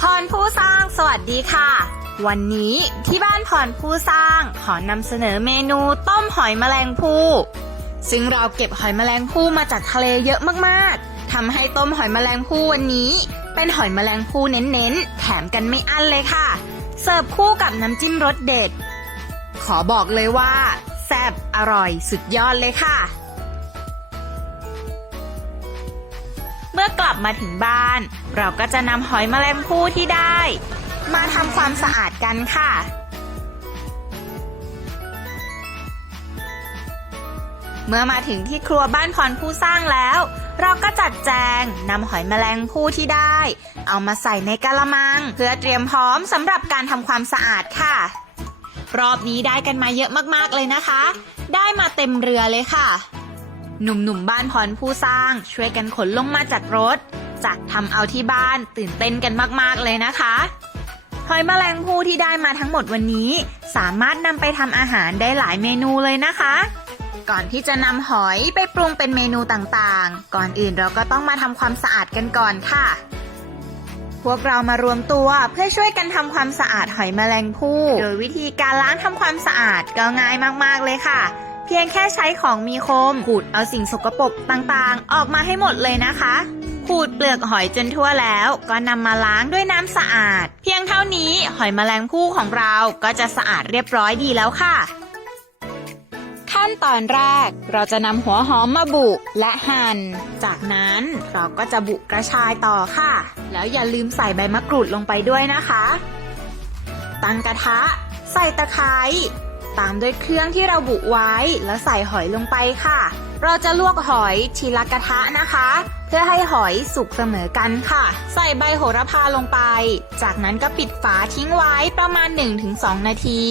พรผู้สร้างสวัสดีค่ะ วันนี้ที่บ้านพรผู้สร้างขอนำเสนอเมนูต้มหอยแมลงภู่ซึ่งเราเก็บหอยแมลงภู่มาจากทะเลเยอะมากๆทำให้ต้มหอยแมลงภู่วันนี้ เป็นหอยแมลงภู่เน้นๆ แถมกันไม่อั้นเลยค่ะ เสิร์ฟคู่กับน้ำจิ้มรสเด็ดขอบอกเลยว่าแซ่บอร่อยสุดยอดเลยค่ะ มื่อกลับมาถึงบ้าน เราก็จะนำหอยแมลงภู่ที่ได้ มาทำความสะอาดกันค่ะเมื่อมาถึงที่ครัวบ้านพรผู้สร้างแล้ว เราก็จัดแจงนำหอยแมลงภู่ที่ได้ เอามาใส่ในกะละมัง เพื่อเตรียมพร้อมสำหรับการทำความสะอาดค่ะ รอบนี้ได้กันมาเยอะมากๆเลยนะคะ ได้มาเต็มเรือเลยค่ะ หนุ่มๆบ้านพรผู้สร้างช่วยกันขนลงมาจากรถ จากทำเอาที่บ้านตื่นเต้นกันมากๆเลยนะคะหอยแมลงภู่ที่ได้มาทั้งหมดวันนี้ สามารถนำไปทำอาหารได้หลายเมนูเลยนะคะ ก่อนที่จะนำหอยไปปรุงเป็นเมนูต่างๆ ก่อนอื่นเราก็ต้องมาทำความสะอาดกันก่อนค่ะ พวกเรามารวมตัวเพื่อช่วยกันทำความสะอาดหอยแมลงภู่โดยวิธีการล้างทำความสะอาดก็ง่ายมากๆเลยค่ะ เพียงแค่ใช้ของมีคมขูดเอาสิ่งสกปรกต่างๆ ออกมาให้หมดเลยนะคะขูดเปลือกหอยจนทั่วแล้ว ก็นำมาล้างด้วยน้ำสะอาด เพียงเท่านี้หอยแมลงภู่ของเราก็จะสะอาดเรียบร้อยดีแล้วค่ะ ขั้นตอนแรกเราจะนำหัวหอมมาบุและหัน่นจากนั้นเราก็จะบุกระชายต่อค่ะ แล้วอย่าลืมใส่ใบมะกรูดลงไปด้วยนะคะ ตั้งกระทะ ใส่ตะไคร้ ตามด้วยเครื่องที่เราบุไว้ แล้วใส่หอยลงไปค่ะ เราจะลวกหอยทีละกระทะนะคะ เพื่อให้หอยสุกเสมอกันค่ะ ใส่ใบโหระพาลงไป จากนั้นก็ปิดฝาทิ้งไว้ประมาณ 1-2 นาที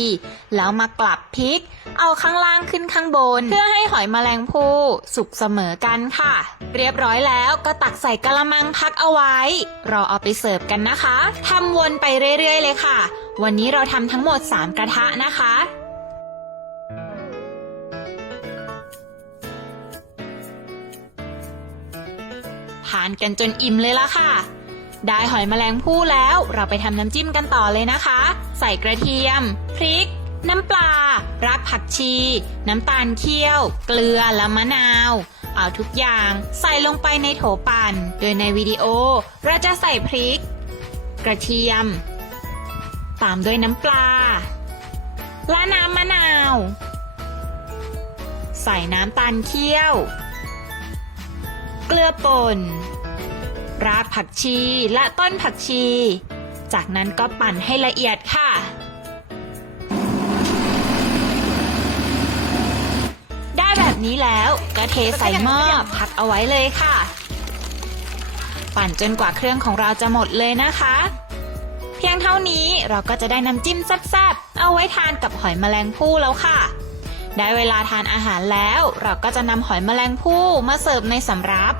แล้วมากลับพริก เอาข้างล่างขึ้นข้างบน เพื่อให้หอยแมลงภู่สุกเสมอกันค่ะ เรียบร้อยแล้วก็ตักใส่กะละมังพักเอาไว้รอเอาไปเสิร์ฟกันนะคะทำวนไปเรื่อยๆ เลยค่ะวันนี้เราทำทั้งหมด 3 กระทะนะคะ ทานกันจนอิ่มเลยละค่ะ ได้หอยแมลงภู่แล้วเราไปทำน้ำจิ้มกันต่อเลยนะคะ ใส่กระเทียม พริก น้ำปลา รากผักชี น้ำตาลเคี่ยว เกลือและมะนาว เอาทุกอย่างใส่ลงไปในโถปั่น โดยในวิดีโอเราจะใส่พริก กระเทียม ตามด้วยน้ำปลา และน้ำมะนาว ใส่น้ำตาลเคี่ยว เกลือป่น รากผักชีและต้นผักชี จากนั้นก็ปั่นให้ละเอียดค่ะ ได้แบบนี้แล้วก็เทใส่หม้อพักเอาไว้เลยค่ะ ปั่นจนกว่าเครื่องของเราจะหมดเลยนะคะ เพียงเท่านี้เราก็จะได้น้ำจิ้มแซ่บๆ เอาไว้ทานกับหอยแมลงภู่แล้วค่ะ ได้เวลาทานอาหารแล้ว เราก็จะนำหอยแมลงภู่มาเสิร์ฟในสำรับ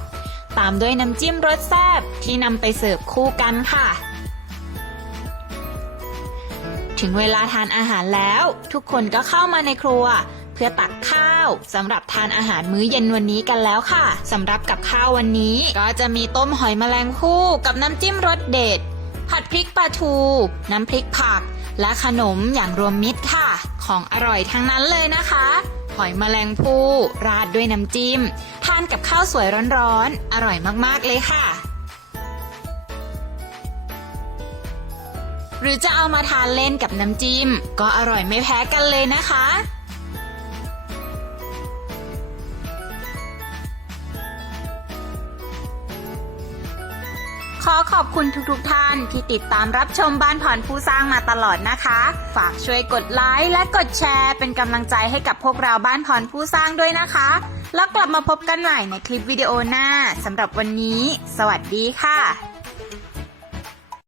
ตามด้วยน้ำจิ้มรสแซ่บที่นำไปเสิร์ฟคู่กันค่ะ ถึงเวลาทานอาหารแล้ว ทุกคนก็เข้ามาในครัว เพื่อตักข้าวสำหรับทานอาหารมื้อเย็นวันนี้กันแล้วค่ะสำหรับกับข้าววันนี้ ก็จะมีต้มหอยแมลงภู่กับน้ำจิ้มรสเด็ด ผัดพริกปลาทู น้ำพริกผัก และขนมอย่างรวมมิตรค่ะ ของอร่อยทั้งนั้นเลยนะคะ หอยแมลงภู่ราดด้วยน้ำจิ้ม ทานกับข้าวสวยร้อนๆ อร่อยมากๆเลยค่ะ หรือจะเอามาทานเล่นกับน้ำจิ้ม ก็อร่อยไม่แพ้กันเลยนะคะ อขอบคุณทุกๆทท่านที่ติดตามรับชมบ้านผ่อนผู้สร้างมาตลอดนะคะ ฝากช่วยกดไลค์และกดแชร์ เป็นกำลังใจให้กับพวกเราบ้านผ่อนผู้สร้างด้วยนะคะ แล้วกลับมาพบกันใหม่ในคลิปวิดีโอหน้าสำหรับวันนี้ สวัสดีค่ะ